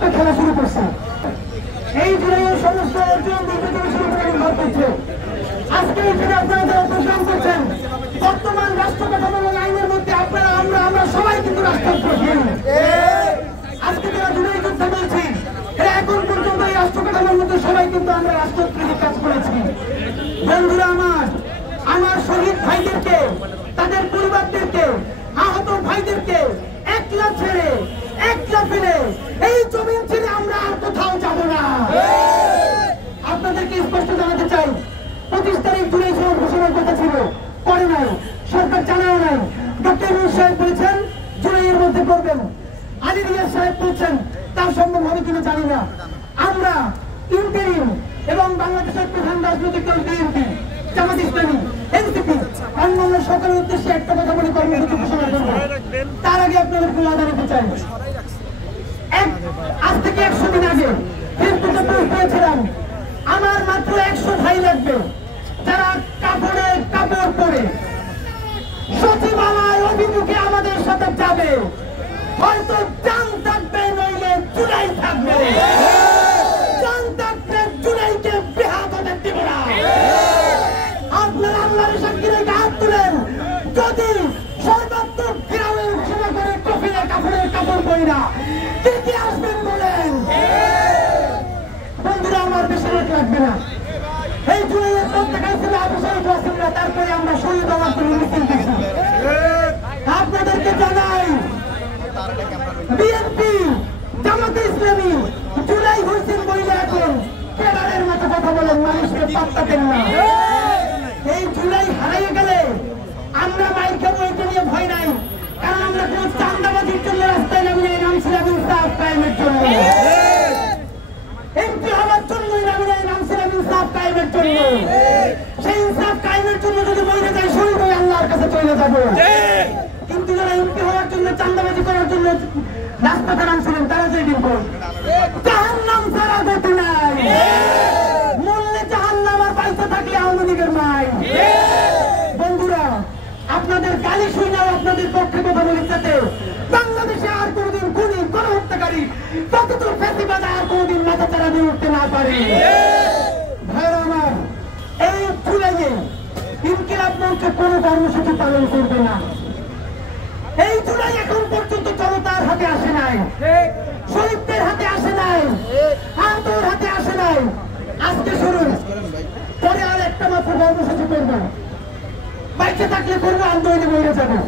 একটা খেলা শুরু করছে। এই জুলাইয়ের সমস্ত অর্জন নির্ভর করছে। আজকে এখানে আপনারা যারা প্রোগ্রাম করছেন, বর্তমান রাষ্ট্র কাঠামো এবং আইনের মধ্যে আপনারা আমরা সবাই কিন্তু রাষ্ট্রদ্রোহী। আজকে যারা জুলাই যুদ্ধ বলছি, এরা এখন পর্যন্ত এই রাষ্ট্র কাঠামোর মধ্যে সবাই কিন্তু আমরা রাষ্ট্রদ্রোহী কাজ করেছি। বন্ধুরা আমার শহীদ ভাইদেরকে, তাদের পরিবারদেরকে, আহত ভাইদেরকে একলা ছেড়ে একলা ফেলে এই জমিন ছেড়ে আমরা আর কোথাও যাব না। আপনাদেরকে স্পষ্ট জানাতে চাই, 25 তারিখ জুলাই সনদ ঘোষণার কথা ছিল, করে নাই, সরকার জানাও নাই। ডক্টর ইউনূস সাহেব বলেছেন জুলাইয়ের মধ্যে করবেন, আলী রিয়াজ সাহেব বলছেন তার সম্ভব হবে কিনা জানি না। আমরা ইন্টারিম এবং বাংলাদেশের প্রধান রাজনৈতিক দল বিএনপি, জামাত ইসলামী, এনসিপি, অন্যান্য সকলের উদ্দেশ্যে একটা কথা বলে কর্মসূচি ঘোষণা করব। তার আগে আপনাদেরকে ওয়াদা দিতে চাই, আজ থেকে 100 দিন আগে ফেসবুকে পোস্ট করেছিলাম, আমার মাত্র 100 ভাই লাগবে যারা কাপড়ে কাপড় পরে সচিবালয় অভিমুখে আমাদের সাথে যাবে। হয়তো চান থাকবে, নইলে জুলাই থাকবে। চান থাকবে, জুলাইকে বেহাত হতে দিব না। আপনারা আল্লাহর সাক্ষী রেখে হাত তুলেন, যদি সর্বাত্মক গ্রামে ঘোষণা করে কফিনে কাপড়ের কাপড় বই না, কে আসবেন বলেন? বন্ধুরা আমার বেশি লোক লাগবে না। এই জুলাইয়ের পর দেখাইছিল আবু সাইদ ওয়াসিমরা, তারপরে আমরা শহীদ হওয়ার জন্য মিছিল দেখছি। আপনাদেরকে জানাই, বিএনপি, জামাতে ইসলামী জুলাই হয়েছেন বইলে এখন কেরারের মতো কথা বলেন, মানুষকে পাত্তা দেন না। এই জুলাই হারিয়ে গেলে আমরা মাইর খাবো, এটা নিয়ে ভয় নাই। কারণ আমরা কোন চান্দাবাজির জন্য রাস্তায় নামি নাই, নামছিলাম ইনসাফ কায়েমের জন্য। এমপি হওয়ার জন্যই নামি নাই, নামছিলাম ইনসাফ কায়েমের জন্য। সেই ইনসাফ কায়েমের জন্য যদি মরে যাই, শহীদ হয়ে আল্লাহর কাছে চলে যাবো। কিন্তু যারা এমপি হওয়ার জন্য, চান্দাবাজি করার জন্য রাজপথে নামছিলেন, তারা যে দিন জাহান্নাম ছাড়া গতি নাই। মরলে জাহান্নাম, আর পয়সা থাকলে আওয়ামী লীগের মাই। বন্ধুরা, আপনাদের গালি শুনেও আপনাদের পক্ষে কথা বলি, যাতে বাংলাদেশে আর কোনদিন খুনি, গণহত্যাকারী, প্রকৃত ফ্যাসিবাদ আর কোনদিন মাথা চারা দিয়ে উঠতে না পারে। ভাইরা আমার, এই জুলাইয়ে ইনকিলাব মঞ্চ কোনো কর্মসূচি পালন করবে না। এই জুলাই এখন পর্যন্ত জনতার হাতে আসে নাই, শহীদদের হাতে আসে নাই, আহতর হাতে আসে নাই। আজকে শুরু, পরে আর একটা মাত্র কর্মসূচি করবো, বাইকে থাকলে করবো, আন্দোলনে বইরে যাবো।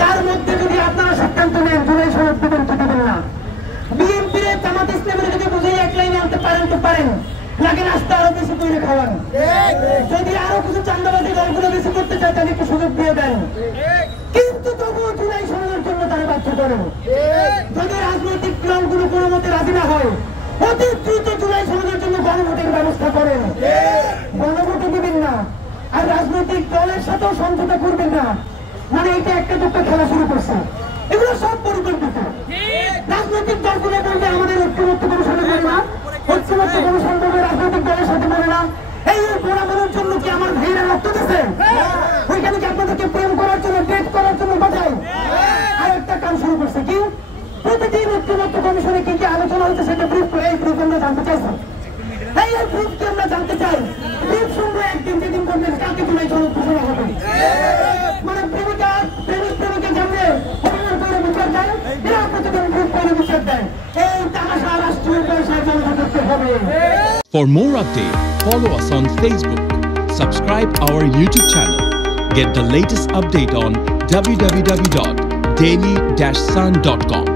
তার মধ্যে যদি আপনারা সিদ্ধান্ত নেন জুলাই সনদ দেবেন কি দেবেন না, বিএনপির, জামাত ইসলামের যদি বুঝিয়ে এক লাইনে আনতে পারেন তো পারেন, লাগে রাস্তা আরো বেশি তৈরি খাওয়ান। যদি আরো কিছু চান্দাবাজি দলগুলো বেশি করতে চায়, তাহলে একটু সুযোগ দিয়ে দেন। কিন্তু তবুও জুলাই সনদের জন্য তারা বাধ্য করেন। যদি রাজনৈতিক দলগুলো কোনো মতে রাজি না হয়, অতি দ্রুত জুলাই সনদের জন্য গণভোটের ব্যবস্থা করেন। গণভোটে দিবেন না, আর রাজনৈতিক দলের সাথেও সমঝোতা করবেন না। মানে এটা একটা দুটো খেলা শুরু করছে, এগুলো সব পরিকল্পিত। রাজনৈতিক দলগুলো বলবে আমাদের ঐক্যমত্য কমিশনে বলে না, ঐক্যমত্য কমিশন বলবে রাজনৈতিক দলের সাথে বলে না। এই পোড়ানোর জন্য কি আমার ভাইরা রক্ত দিচ্ছে? ওইখানে কি আপনাদেরকে প্রেম করার জন্য, ডেট করার জন্য বাজায়? আর একটা কাম শুরু করছে কি, প্রতিদিন ঐক্যমত্য কমিশনে কি কি আলোচনা হচ্ছে সেটা ব্রিফ করে, এই ব্রিফ আমরা জানতে চাইছি। এই ব্রিফকে আমরা জানতে চাই। ব্রিফ শুনবো একদিন, যেদিন বলবেন কালকে জুলাই সনদ ঘোষণা হবে। মানে প্রেমিকা প্রেমিকে জানলে অভিমান করে বিচার দেয়, এরা প্রতিদিন ব্রিফ করে বিচার দেয়। এই তামাশা রাষ্ট্রীয় পয়সায় বন্ধ করতে হবে। For more updates, follow us on Facebook, subscribe our YouTube channel, get the latest update on www.daily-sun.com.